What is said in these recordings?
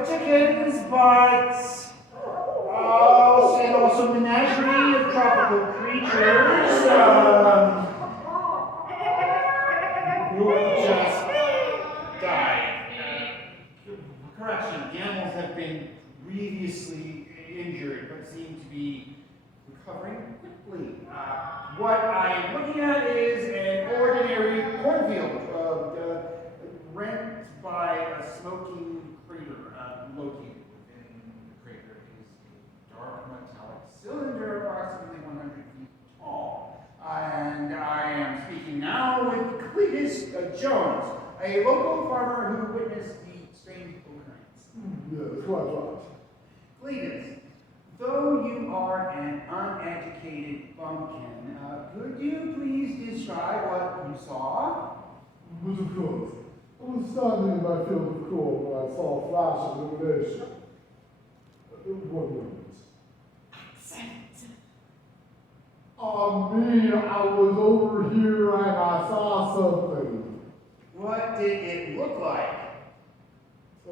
of chickens, but and also menagerie of tropical creatures. Who just died. Correction, the animals have been grievously injured, but seem to be recovering quickly. What I am looking at is an ordinary cornfield rent by a smoking crater located within the crater is a dark metallic cylinder approximately 100 feet tall. And I am speaking now with Cletus Jones, a local farmer who witnessed the strange occurrence. Yes, quite right. Cletus, though you are an uneducated bumpkin, could you please describe what you saw? But of course, I was standing in my field of corn when I saw a flash of illumination. One moment. I was over here and I saw something. What did it look like?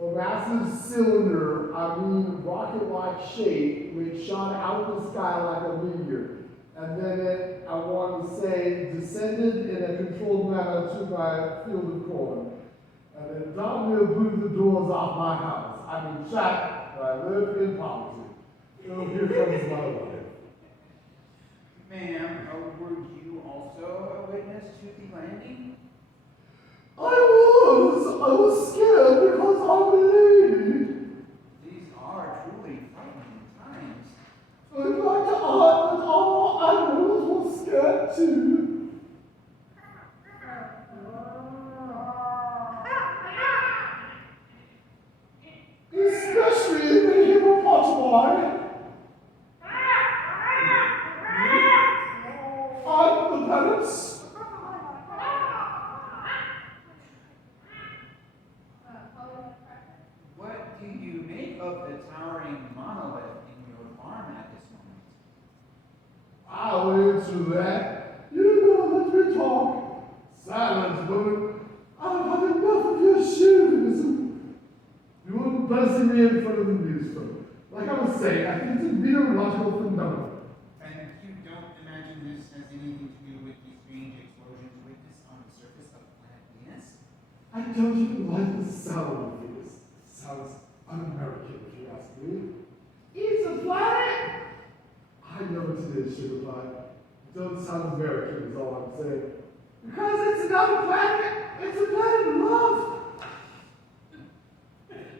A massive cylinder, rocket-like shape, which shot out of the sky like a meteor. And then it, I want to say, descended in a controlled manner to my field of corn. And it damn near blew the doors off my house. Shattered. I live in poverty. So here comes my wife. Ma'am, were you also a witness to the landing? I was scared because I'm a lady. These are truly frightening times. So I'd like to add that all animals were scared too. Especially the hippopotami. And the parrots. What do you make of the towering monolith in your farm at this moment? I'll answer that. You know, let me talk. Silence, woman. I've had enough of your chauvinism. You won't buzz me in front of the newspaper. Like I was saying, I think it's a meteorological phenomenon. And you don't imagine this has anything to do with the strange explosions witnessed on the surface of planet Venus? I don't even like the sound of this. It sounds un-American, if you ask me. It's a planet! I know what it is, sugar pie. It don't sound American, is all I'm saying. Because it's not a planet, it's a planet of love.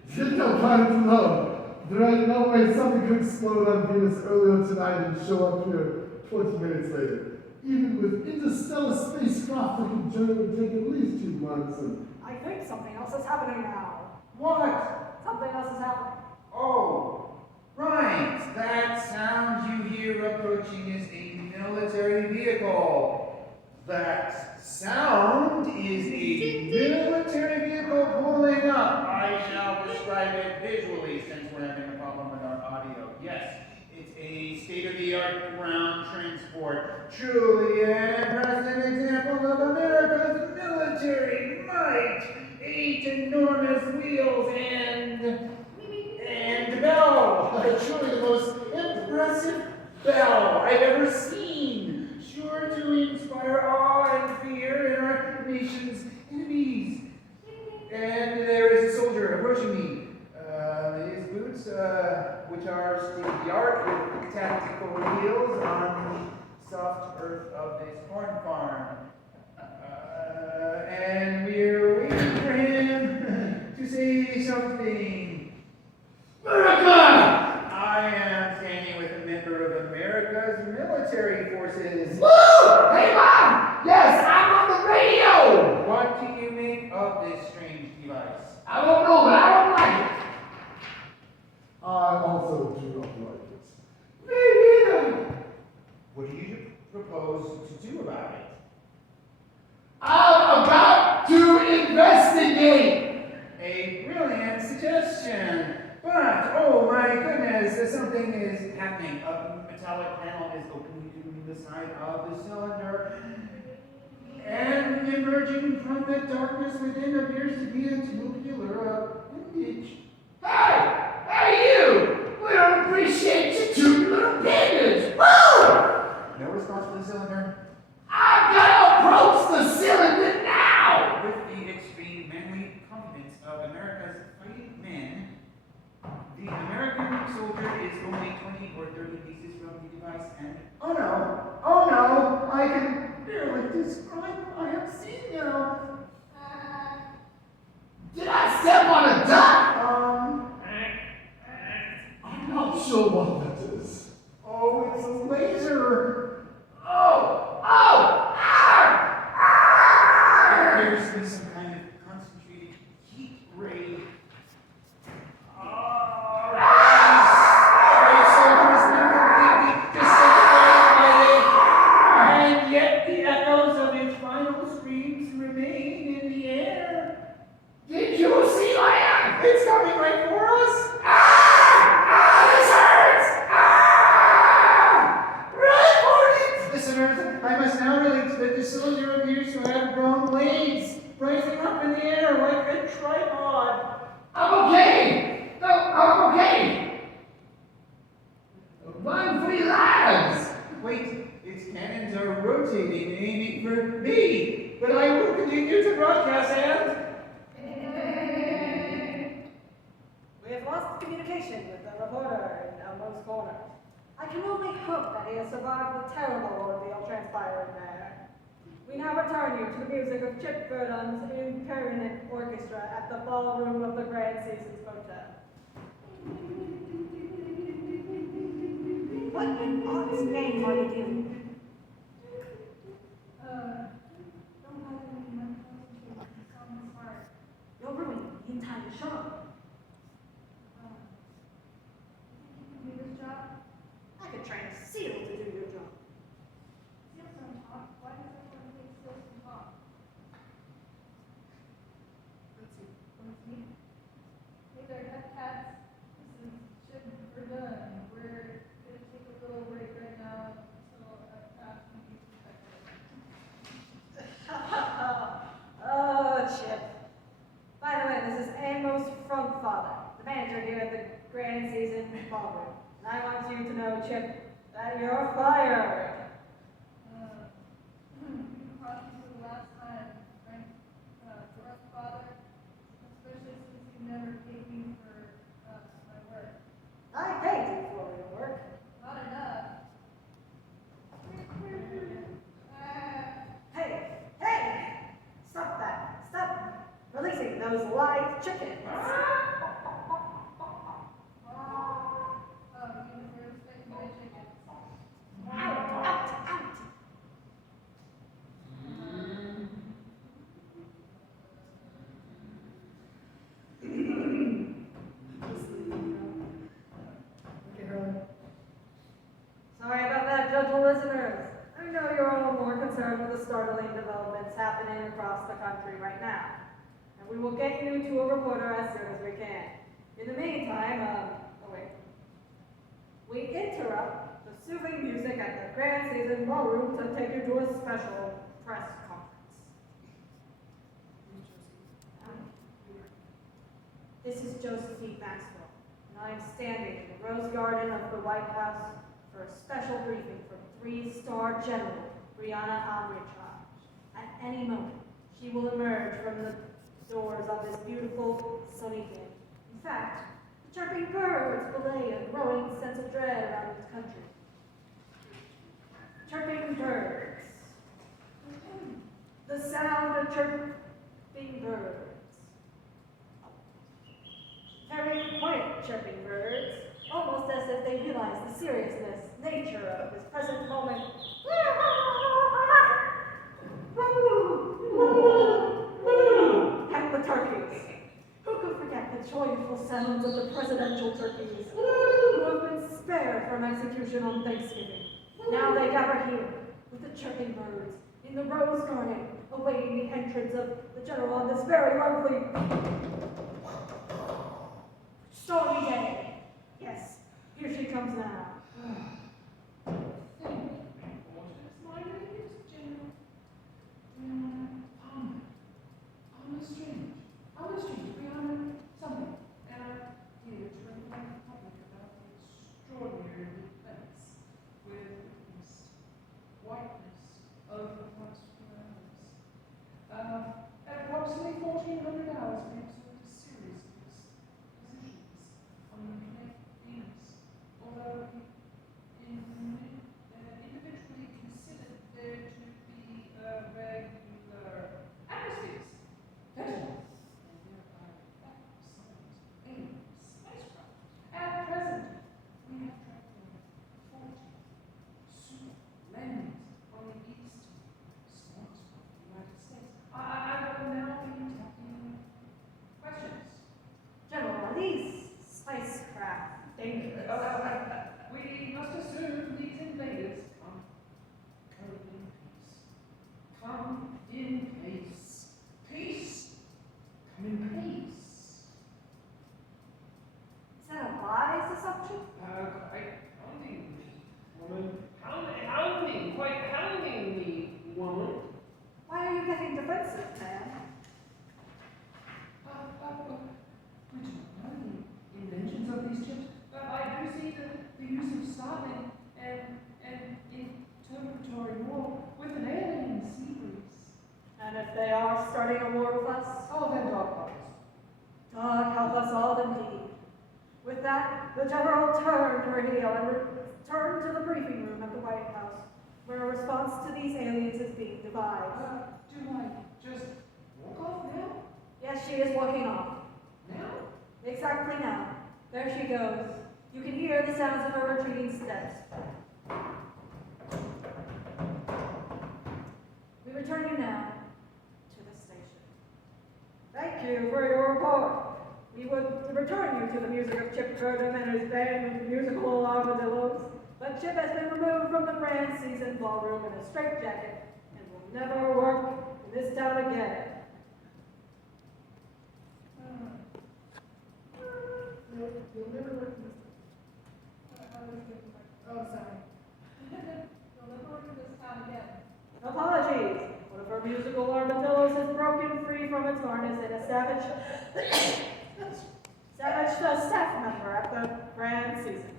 It's no planet of love. There ain't no way something could explode on Venus earlier tonight and show up here 20 minutes later. Even with interstellar spacecraft, it can journey would take at least 2 months. And I think something else is happening now. What? Something else is happening. Oh, right. That sound you hear approaching is a military vehicle. That sound is a military vehicle pulling up. I shall describe it visually since we're having a problem with our audio. Yes, it's a state-of-the-art ground transport. Truly an impressive example of America's military might. 8 enormous wheels and bell. Truly the most impressive bell I've ever seen. Sure to inspire awe and fear in our nation's enemies. And there is a soldier approaching me. His boots, which are state-of-the-art with tactical wheels on the soft earth of this corn farm. And we're waiting for him to say something. America! I am standing with a member of America's military forces. Woo! Hey, Mom! Yes, I'm on the radio! What do you make of this strange device? I don't know, but I don't like it. I also do not like it. Me neither. What do you propose to do about it? I'm about to investigate. A brilliant suggestion. But, oh my goodness, something is happening. A metallic panel is opening to the side of the cylinder. And emerging from the darkness within appears to be a tubular appendage. Hey! developments of America's fighting men, the American soldier is only 20 or 30 pieces from the device, and Oh no, I can barely describe what I have seen now. Did I step on a duck? I'm not sure what that is. Oh, it's a laser. there appears to be some kind of concentrated heat ray. And yet the echoes of his final screams remain in the air. Did you see land? It's coming right for us. This hurts! Run for it! Listeners, I must now relate that the cylinder appears to have grown blades rising up in the air like a tripod. I'm okay! No, I'm okay! Run for your lives! Wait, its cannons are rotating, aiming for me. But I will continue to broadcast and... We have lost communication with the reporter in Elmo's corner. I can only hope that he has survived the terrible ordeal transpiring there. We now return you to the music of Chip Verdon's Imperial Orchestra at the ballroom of the Grand Seasons Hotel. What in God's name are you doing? Don't bother me, my concentrating. The song is hard. You're ruining the entire show. You think you can do this job? I could train a seal to do your job. Seals don't talk. Why does everyone think seals can talk? It's me. Hey there, Death Cats. This is Chip Verdun. We're gonna take a little break right now until Captions is Oh, Chip. By the way, this is Amos Frontfather, the manager here at the Grand Season Ballroom. And I want you to know, Chip, that you're fired. You caught me for the last time, Frank, father, especially since you never paid me for my work. I paid you for your work. Not enough. Hey! Stop that. Stop releasing those live chickens. You were expecting my chickens. Out! Sorry about that, gentle listeners. I know you're all more concerned with the startling developments happening across the country right now. And we will get you to a reporter as soon as we can. In the meantime, we interrupt the soothing music at the Grand Season Ballroom to take you to a special press conference. This is Josephine Maxwell, and I am standing in the Rose Garden of the White House for a special briefing from 3-star General Brianna Amrichaj. At any moment, she will emerge from the doors on this beautiful sunny day. In fact, the chirping birds belay a growing sense of dread around this country. Chirping birds. The sound of chirping birds. Very quiet chirping birds, almost as if they realize the seriousness, nature of this present moment. And the turkeys. Who could forget the joyful sounds of the presidential turkeys, who have been spared from execution on Thanksgiving? Now they gather here with the chirping birds in the Rose Garden, awaiting the entrance of the general on this very lovely stormy day. Yes, here she comes now. My name is General. Anna Strange. Anna Strange, Brianna something. And I'm here to inform the public about the extraordinary effects with this whiteness of the past few hours. At approximately 1400 hours, we observed dangerous. We must assume these invaders come in peace. Come in peace. Peace. Come in peace. Is that a wise assumption? Quite houndingly, woman. Quite houndingly, woman. Why are you getting defensive, man? We don't know the inventions of these chips, but I do see the use of startling and interpretatory war with an alien sea breeze. And if they are starting a war with us? Oh, then dog parties. God help us all indeed. With that, the general turned her heel and returned to the briefing room at the White House, where a response to these aliens is being devised. Do I just walk off now? Yes, she is walking off. Now? Exactly now. There she goes. You can hear the sounds of her retreating steps. We return you now to the station. Thank you for your report. We would return you to the music of Chip Verdon and his band of musical armadillos, but Chip has been removed from the grand season ballroom in a straitjacket and will never work in this town again. You'll never work in this town. Oh, sorry. You'll never work in this town again. Apologies. One of her musical armadillos has broken free from its harness and a savage staff member at the grand season.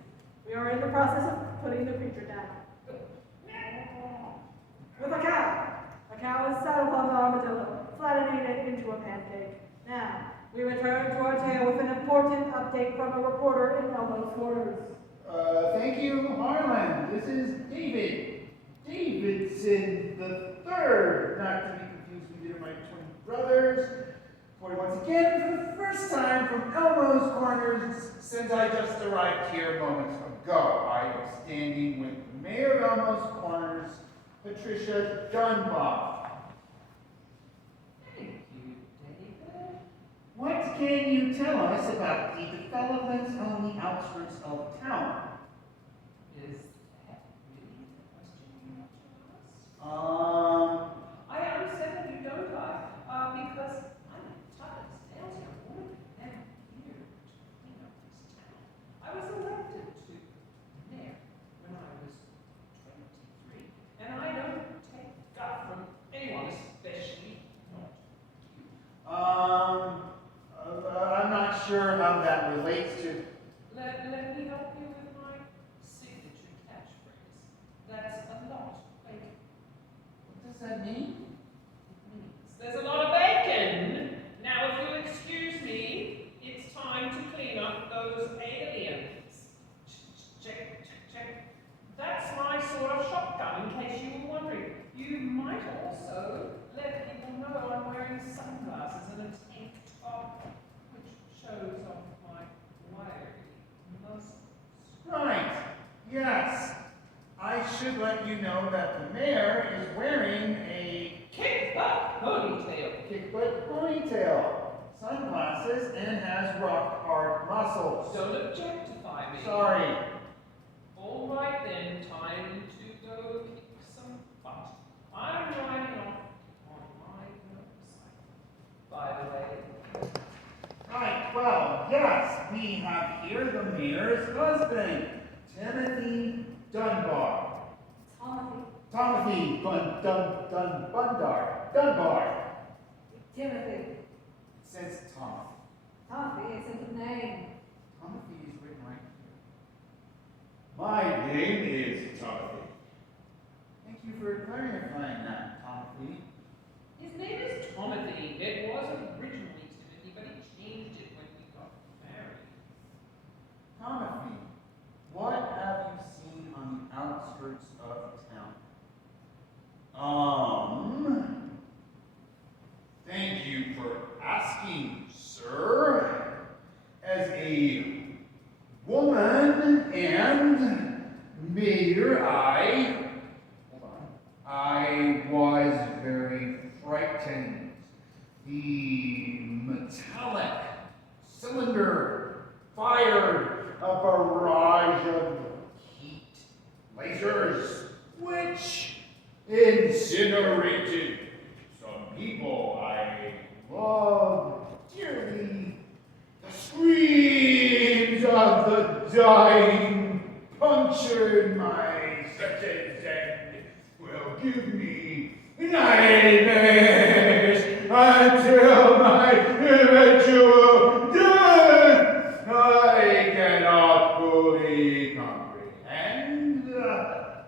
We are in the process of putting the creature down. With a cow. A cow is sat upon the armadillo, flattening it into a pancake. Now, we return to our tale with an important update from a reporter in Elmo's quarters. Thank you, Harlan. This is David. Davidson the Third, not to be confused with either of my twin brothers. For once again, for the first time from Elmo's Corners since I just arrived here moments ago. I am standing with the mayor of Elmo's Corners, Patricia Dunbar. Thank you, David. What can you tell us about the developments on the outskirts of town? Is that really the question you want to ask? I understand you don't, because I'm a tough sales woman and here to clean up this town. I was elected to mayor when I was 23, and I don't take guff from anyone, especially not you. I'm not sure how that relates to. Let me help you with my signature catchphrase. That's a lot bacon. What does that mean? It means there's a lot of bacon. Now, if you'll excuse me, it's time to clean up those aliens. Check. That's my sort of shotgun, in case you were wondering. You might also let people know I'm wearing sunglasses and a tank top, which shows off my wiry muscles. Right. Yes. I should let you know that the mayor is wearing a Kick-butt ponytail. kick-butt ponytail, sunglasses, and has rock-hard muscles. Don't objectify me. Sorry. All right then, time to go kick some butt. I'm riding off on my motorcycle. By the way, Right. Well, yes, we have here the mayor's husband, Timothy Dunbar. Timothy. Dunbar. Timothy. It says Tom. Timothy isn't a name. Timothy is written right here. My name is Timothy. Thank you for clarifying that, Timothy. his name is Tomothy. It was originally Timothy, but he changed it when we got married. Timothy, what have you seen on the outskirts of town? Thank you for asking, sir. As a woman and mayor, I was very frightened. The metallic cylinder fired a barrage of heat lasers, which incinerated some people I love dearly. The screams of the dying punctured my senses and will give me nightmares until my eventual death. I cannot fully comprehend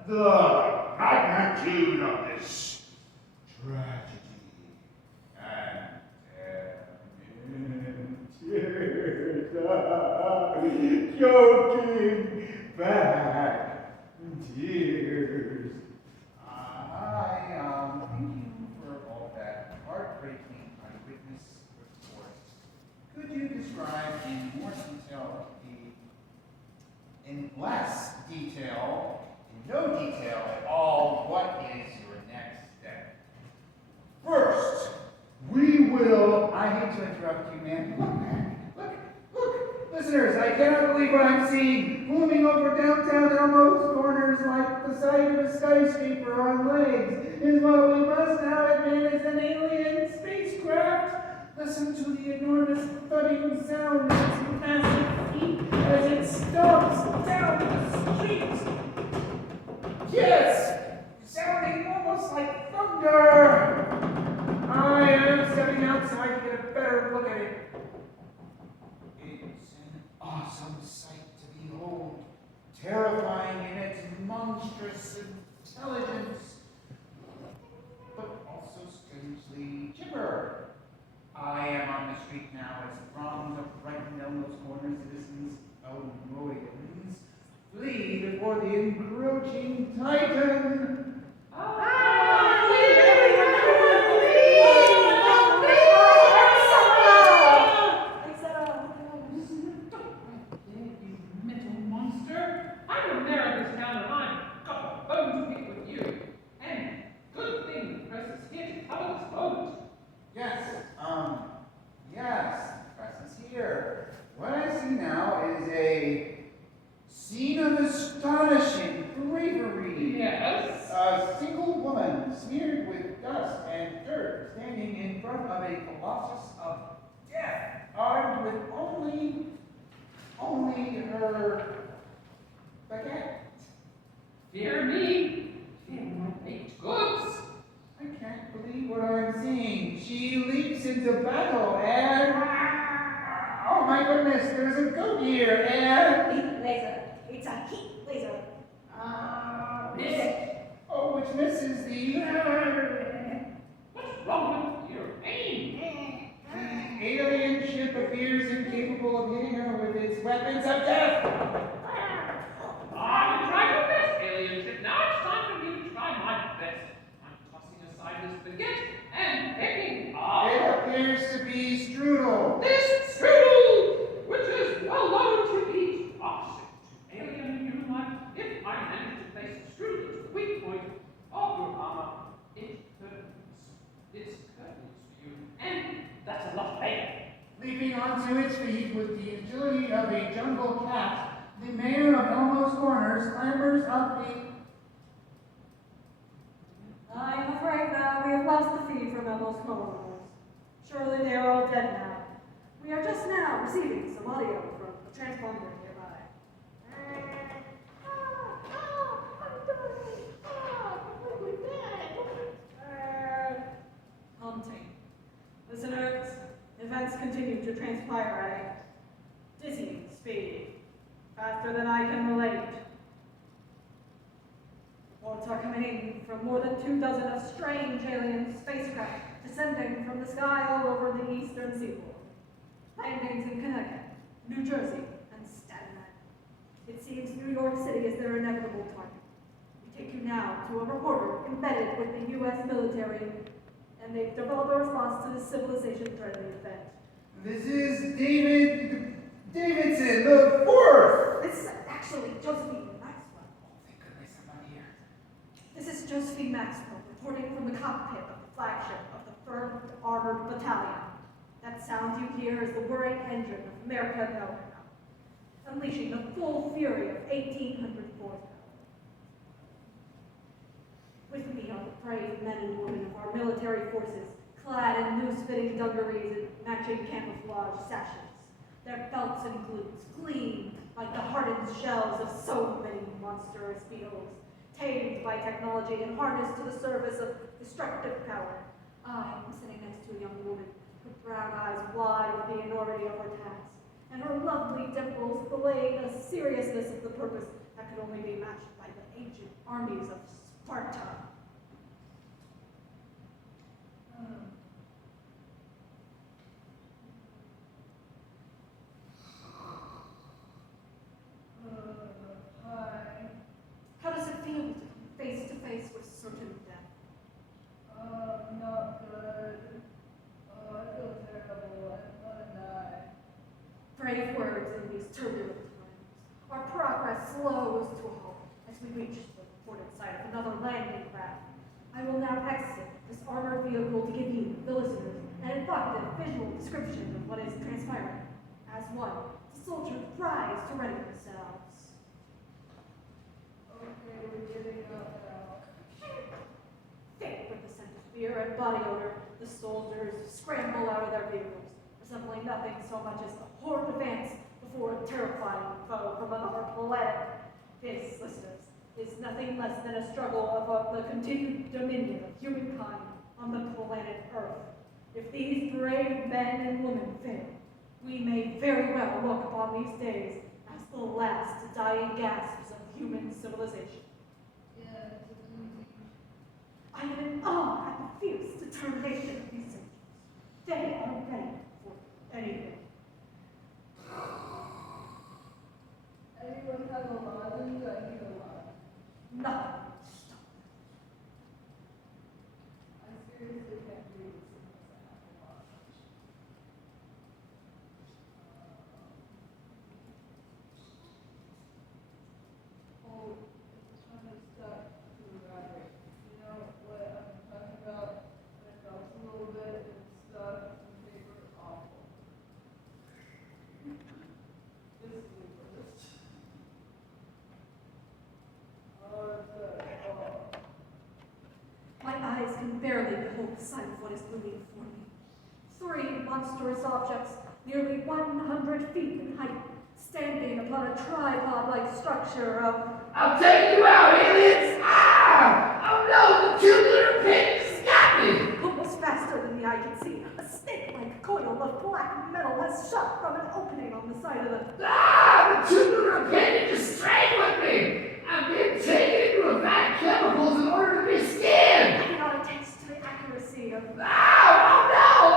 the magnitude of this tragedy and tears choking back tears. Thank you for all that heartbreaking eyewitness report. Could you describe in more detail in less detail, in no detail at all, what is your next step? First, we will, I hate to interrupt you, man. Look, man, look, listeners, I cannot believe what I'm seeing. Looming over downtown Elmo's Corners like the sight of a skyscraper on legs is what we must now admit is an alien spacecraft. Listen to the enormous thudding sound of its massive feet as it stomps down the street. Yes, sounding almost like thunder. I am stepping outside to get a better look at it. It's an awesome sight to behold, terrifying in its monstrous intelligence, but also strangely chipper. I am on the street now as throngs of frightened Elmo's Corner citizens, Elmoians, flee before the encroaching Titan. You mental monster! I'm the mayor of this town and I've got a bone to pick with you. And good thing the press is here to cover this moment. Yes, the press is here. What I see now is a scene of astonishing bravery. Yes? A single woman smeared with dust and dirt standing in front of a colossus of death, armed with only her baguette. Fear me. Fear my baked goods. I can't believe what I'm seeing. She leaps into battle and... Oh my goodness, there's a goat here and... Heat laser. It's a heat laser. Miss. Oh, which misses the... What's wrong with your aim? The alien ship appears incapable of hitting her with its weapons of death. I tried your best, alien ship. Now it's time for me to try my best. I'm tossing aside this baguette and picking up It appears to be strudel. this strudel, which is well known to be toxic to alien and human life. If I manage to place the strudel into the weak point of your armor, it curtains. It's curtains for you, and that's a lot better. Leaping onto its feet with the agility of a jungle cat, the mayor of Elmo's Corners clambers up the... I'm afraid now we have lost the feed from Elmo's Corners. Surely they are all dead now. We are just now receiving some audio from the transponder nearby. Haunting. Listeners, events continue to transpire at a dizzying speed, faster than I can relate. Reports are coming in from more than 24 of strange alien spacecraft descending from the sky all over the eastern seaboard. Landings in Connecticut, New Jersey, and Staten Island. It seems New York City is their inevitable target. We take you now to a reporter embedded with the U.S. military, and they've developed a response to this civilization-threatening event. This is Davidson the Fourth. This is actually Josephine Maxwell. Oh, thank goodness I'm not here. This is Josephine Maxwell reporting from the cockpit of the flagship of the 3rd Armored Battalion. That sound you hear is the whirring engine of America America. unleashing the full fury of 1,800 horsepower. With me are the brave men and women of our military forces, clad in loose-fitting dungarees and matching camouflage sashes. Their belts and glutes gleam like the hardened shells of so many monstrous beetles, tamed by technology and harnessed to the service of destructive power. I am sitting next to a young woman, her brown eyes wide with the enormity of her task, and her lovely dimples belaying a seriousness of the purpose that could only be matched by the ancient armies of Sparta. Hi. How does it feel to come face to face with certain death? Not good. I feel terrible. I'm gonna die. Brave words in these turbulent times. Our progress slows to a halt as we reach the reported site of another landing craft. I will now exit this armored vehicle to give you, the listeners, an evocative visual description of what is transpiring. As one, the soldiers rise to ready themselves. Okay, we're getting out now. Thick with the scent of fear and body odor, the soldiers scramble out of their vehicles, resembling nothing so much as a horde advance before a terrifying foe from another planet. This, listeners, is nothing less than a struggle of the continued dominion of humankind on the planet Earth. If these brave men and women fail, we may very well look upon these days as the last dying gasps of human civilization. Yeah, it's a movie. I am in awe at the fierce determination of these soldiers. They are ready for anything. Anyone have a lozenge? I need a lozenge. Nothing will stop them. I seriously can't breathe as soon as I have a lozenge. Oh, it's kind of stuck to the battery. You know what I'm talking about? When it melts a little bit, it's stuck, and the paper is awful. This is the worst. Oh, it's good. Oh. My eyes can barely behold the sight of what is looming before me. 3 monstrous objects, nearly 100 feet in height, standing upon a tripod-like structure of... I'll take you out, aliens! Ah! Oh no, the tubular pig has got me! Almost faster than the eye can see, a snake-like coil of black metal has shot from an opening on the side of the... Ah! The tubular pig is strangling me! I'm being taken into a vat of chemicals in order to be skinned! I cannot attest to the accuracy of... Oh no! Oh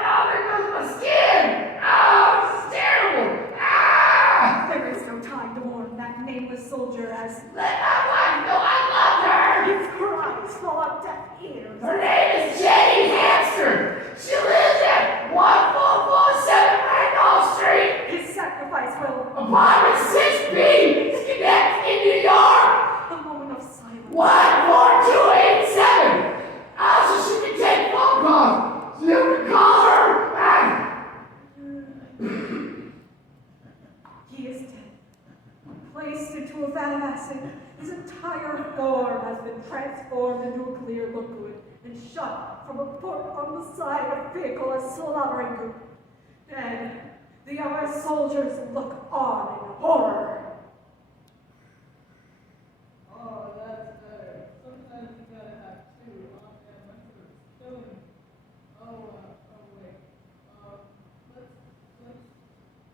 no! There goes my skin! Oh, this is terrible! Ah! There is no time to warn that nameless soldier as... Let my wife know I love her! His cries fall on deaf ears. Her name is Jenny Hamster! She lives at 1447 Randolph Street! His sacrifice will... Apartment 6B! Connect in New York! A moment of silence. 14287! Also, she can take phone calls! So you can call her! Ah. He is dead. Placed into a vat of acid, his entire form has been transformed into a clear liquid and shot from a port on the side of the vehicle as slobbering goop. And the other soldiers look on in horror. Oh, that's better. Sometimes you gotta have two. Oh man, my throat's killing me. Oh, wait. Let's,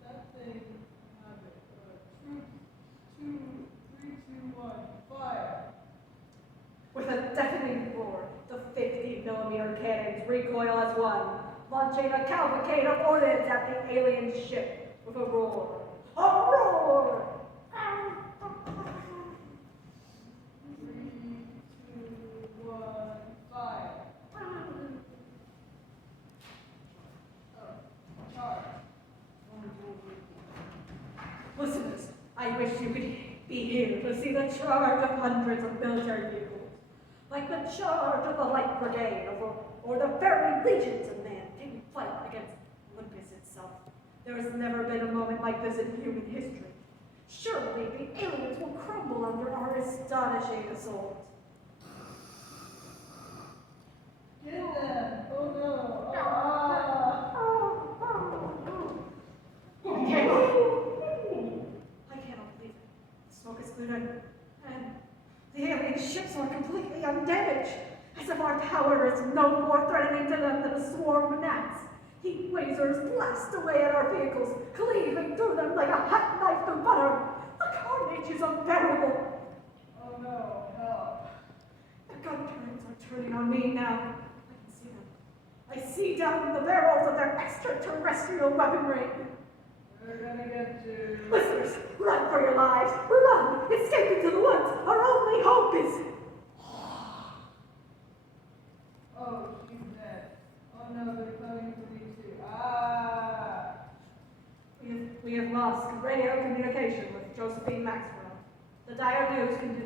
that thing, have it. Troop 2, 3, 2, 1, fire. With a deafening roar, the 50mm cannons recoil as one, launching a cavalcade of ordnance at the alien ship with a roar. A roar! 3, 2, 1, fire. Oh, charge. Listeners, I wish you could be here to see the charge of hundreds of military vehicles, like the charge of the Light Brigade or the very legions of men taking flight against Olympus itself. There has never been a moment like this in human history, Surely the aliens will crumble under our astonishing assault. Get them! Oh no! I cannot believe it. The smoke is cleared and the alien ships are completely undamaged, as if our power is no more threatening to them than a swarm of gnats. Heat lasers blast away at our vehicles, cleaving through them like a hot knife through butter. The carnage is unbearable. Oh no, no. The gun turrets are turning on me now. I can see them. I see down the barrels of their extraterrestrial weaponry. We're gonna get you. Listeners, run for your lives! Run! Escape into the woods! Our only hope is... Oh, she's dead. Oh no, they're coming for me too. Ah! We have lost radio communication with Josephine Maxwell. The dire news can do